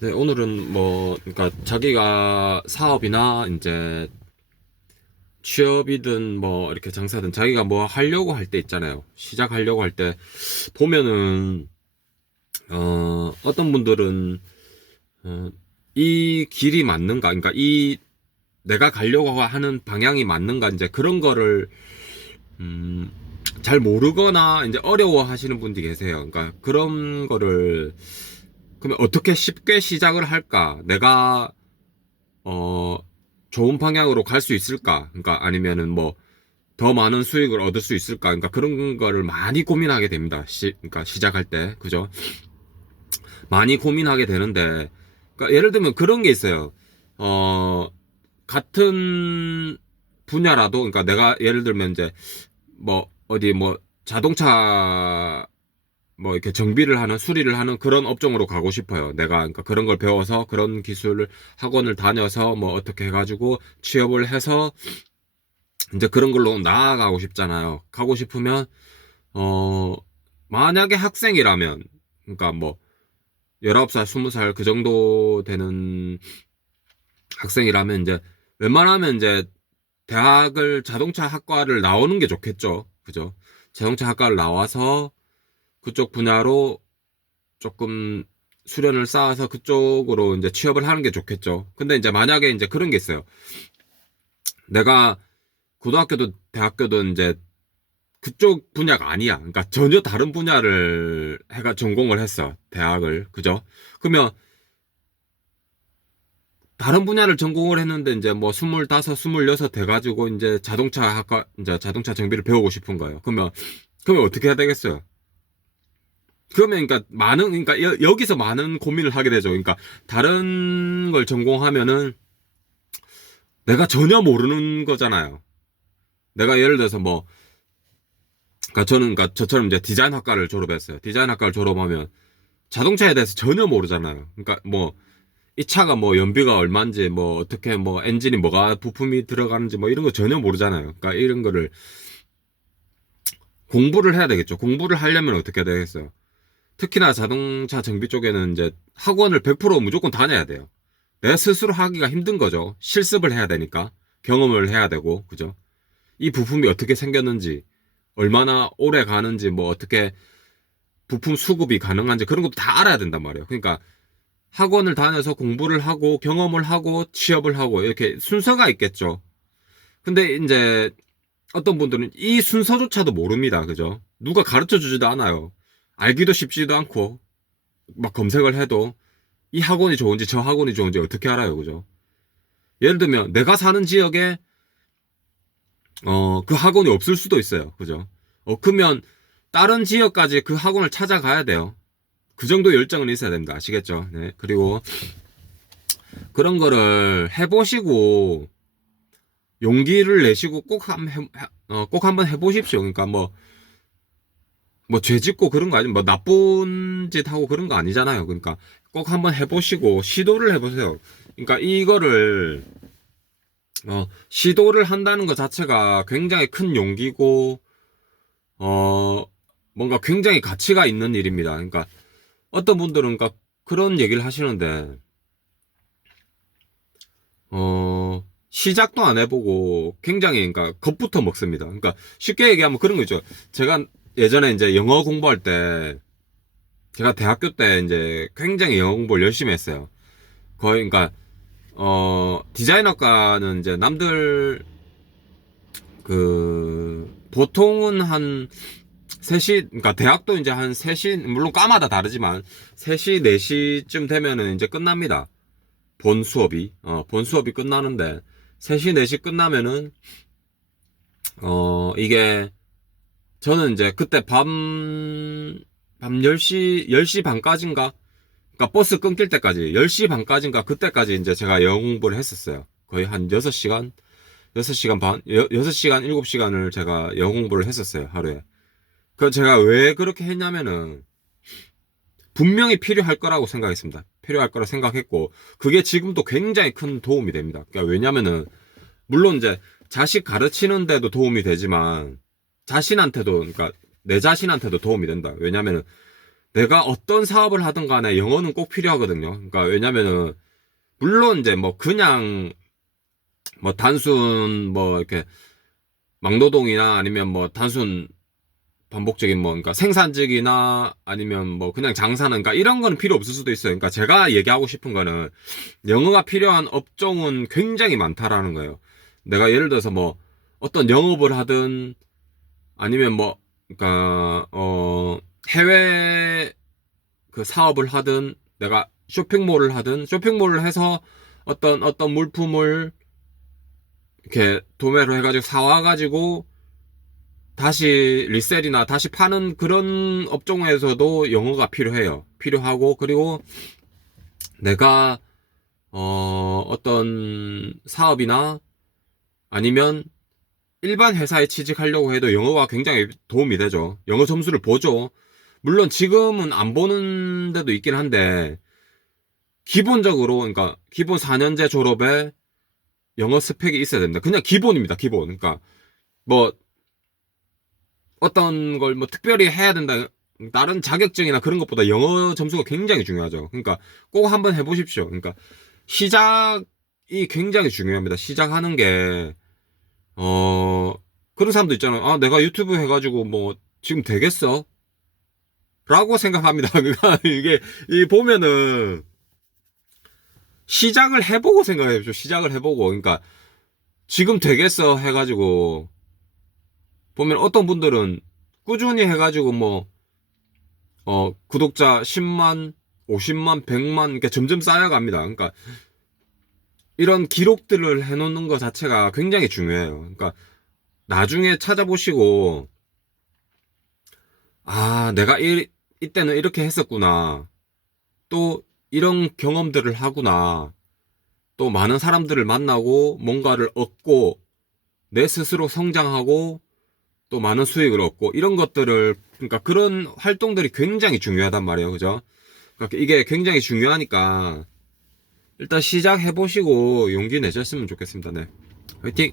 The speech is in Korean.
네, 오늘은 그러니까 자기가 사업이나 이제 취업이든 뭐 이렇게 장사든 자기가 뭐 하려고 할 때 있잖아요. 시작하려고 할 때 보면은 어떤 분들은 어, 이 길이 맞는가, 그러니까 이 내가 가려고 하는 방향이 맞는가 이제 그런 거를 음, 잘 모르거나 이제 어려워하시는 분들이 계세요. 그러니까 그런 거를 그러면 어떻게 쉽게 시작을 할까? 내가 어, 좋은 방향으로 갈 수 있을까? 그러니까 아니면은 뭐 더 많은 수익을 얻을 수 있을까? 그러니까 그런 거를 많이 고민하게 됩니다. 그러니까 시작할 때, 그죠? 많이 고민하게 되는데, 그러니까 예를 들면 그런 게 있어요. 어, 같은 분야라도, 그러니까 내가 예를 들면 이제 뭐 어디 뭐 자동차 뭐 이렇게 정비를 하는 수리를 하는 그런 업종으로 가고 싶어요. 내가 그러니까 그런 걸 배워서 그런 기술을 학원을 다녀서 뭐 어떻게 해가지고 취업을 해서 이제 그런 걸로 나아가고 싶잖아요. 가고 싶으면 어 만약에 학생이라면 그러니까 뭐 19살, 20살 그 정도 되는 학생이라면 이제 웬만하면 이제 대학을 자동차 학과를 나오는 게 좋겠죠. 그죠? 자동차 학과를 나와서 그쪽 분야로 조금 수련을 쌓아서 그쪽으로 이제 취업을 하는 게 좋겠죠. 근데 이제 만약에 이제 그런 게 있어요. 내가 고등학교도 대학교도 이제 그쪽 분야가 아니야. 그러니까 전혀 다른 분야를 해가 전공을 했어. 대학을. 그죠? 그러면 다른 분야를 전공을 했는데 이제 뭐 25, 26 돼가지고 이제 자동차 학과, 이제 자동차 정비를 배우고 싶은 거예요. 그러면 어떻게 해야 되겠어요? 그러면 그러니까 그러니까 여기서 많은 고민을 하게 되죠. 그러니까 다른 걸 전공하면은 내가 전혀 모르는 거잖아요. 내가 예를 들어서 뭐 그러니까 저는 그러니까 저처럼 이제 디자인 학과를 졸업했어요. 디자인 학과를 졸업하면 자동차에 대해서 전혀 모르잖아요. 그러니까 뭐 이 차가 뭐 연비가 얼마인지 뭐 어떻게 뭐 엔진이 뭐가 부품이 들어가는지 뭐 이런 거 전혀 모르잖아요. 그러니까 이런 거를 공부를 해야 되겠죠. 공부를 하려면 어떻게 해야 되겠어요? 특히나 자동차 정비 쪽에는 이제 학원을 100% 무조건 다녀야 돼요. 내 스스로 하기가 힘든 거죠. 실습을 해야 되니까 경험을 해야 되고 그죠? 이 부품이 어떻게 생겼는지 얼마나 오래 가는지 뭐 어떻게 부품 수급이 가능한지 그런 것도 다 알아야 된단 말이에요. 그러니까 학원을 다녀서 공부를 하고 경험을 하고 취업을 하고 이렇게 순서가 있겠죠. 근데 이제 어떤 분들은 이 순서조차도 모릅니다. 그죠? 누가 가르쳐 주지도 않아요. 알기도 쉽지도 않고 막 검색을 해도 이 학원이 좋은지 저 학원이 좋은지 어떻게 알아요. 그죠? 예를 들면 내가 사는 지역에 그 학원이 없을 수도 있어요. 그죠? 그러면 다른 지역까지 그 학원을 찾아가야 돼요. 그 정도 열정은 있어야 됩니다. 아시겠죠? 네. 그리고 그런 거를 해보시고 용기를 내시고 꼭 한번 해보십시오. 그러니까 뭐 죄 짓고 그런 거 아니면 뭐 나쁜 짓 하고 그런 거 아니잖아요. 그러니까 꼭 한번 해보시고 시도를 해보세요. 그러니까 이거를 시도를 한다는 것 자체가 굉장히 큰 용기고 어 뭔가 굉장히 가치가 있는 일입니다. 그러니까 어떤 분들은 그러니까 그런 얘기를 하시는데 시작도 안 해보고 굉장히 그러니까 겁부터 먹습니다. 그러니까 쉽게 얘기하면 그런 거 있죠. 제가 예전에 이제 영어 공부할 때 제가 대학교 때 이제 굉장히 영어 공부를 열심히 했어요. 거의 그러니까 디자인학과는 이제 남들 보통은 한 3시 그러니까 대학도 이제 한 3시 물론 과마다 다르지만 3시 4시쯤 되면은 이제 끝납니다. 본 수업이 끝나는데 3시 4시 끝나면은 이게 저는 이제 그때 밤 10시 반까지인가? 그러니까 버스 끊길 때까지 10시 반까지인가 그때까지 이제 제가 영어 공부를 했었어요. 거의 한 6시간 6시간 반 6시간 7시간을 제가 영어 공부를 했었어요. 하루에. 그 제가 왜 그렇게 했냐면은 분명히 필요할 거라고 생각했습니다. 필요할 거라 생각했고 그게 지금도 굉장히 큰 도움이 됩니다. 그러니까 왜냐면은 물론 이제 자식 가르치는 데도 도움이 되지만 자신한테도 그러니까 내 자신한테도 도움이 된다. 왜냐면은 내가 어떤 사업을 하든 간에 영어는 꼭 필요하거든요. 그러니까 왜냐면은 물론 이제 뭐 그냥 뭐 단순 뭐 이렇게 막노동이나 아니면 뭐 단순 반복적인 뭐 그러니까 생산직이나 아니면 뭐 그냥 장사는 그러니까 이런 거는 필요 없을 수도 있어요. 그러니까 제가 얘기하고 싶은 거는 영어가 필요한 업종은 굉장히 많다라는 거예요. 내가 예를 들어서 뭐 어떤 영업을 하든 아니면 뭐 그러니까 해외 그 사업을 하든 내가 쇼핑몰을 하든 쇼핑몰을 해서 어떤 물품을 이렇게 도매로 해가지고 사와가지고 다시 리셀이나 다시 파는 그런 업종에서도 영어가 필요해요. 필요하고 그리고 내가 어떤 사업이나 아니면 일반 회사에 취직하려고 해도 영어가 굉장히 도움이 되죠. 영어 점수를 보죠. 물론 지금은 안 보는 데도 있긴 한데 기본적으로 그러니까 기본 4년제 졸업에 영어 스펙이 있어야 됩니다. 그냥 기본입니다. 기본. 그러니까 뭐 어떤 걸 뭐 특별히 해야 된다. 다른 자격증이나 그런 것보다 영어 점수가 굉장히 중요하죠. 그러니까 꼭 한번 해보십시오. 그러니까 시작이 굉장히 중요합니다. 시작하는 게 그런 사람도 있잖아요. 아, 내가 유튜브 해가지고 뭐 지금 되겠어? 라고 생각합니다. 그러니까 이게 이 보면은 시작을 해보고 생각해보죠. 시작을 해보고 그러니까 지금 되겠어 해가지고 보면 어떤 분들은 꾸준히 해가지고 뭐 구독자 10만, 50만, 100만 이렇게 점점 쌓여갑니다. 그러니까 이런 기록들을 해놓는 것 자체가 굉장히 중요해요. 그러니까 나중에 찾아보시고 아, 내가 이때는 이렇게 했었구나. 또 이런 경험들을 하구나. 또 많은 사람들을 만나고 뭔가를 얻고 내 스스로 성장하고 또 많은 수익을 얻고 이런 것들을 그러니까 그런 활동들이 굉장히 중요하단 말이에요. 그죠? 그러니까 이게 굉장히 중요하니까 일단 시작해보시고 용기 내셨으면 좋겠습니다. 네. 화이팅!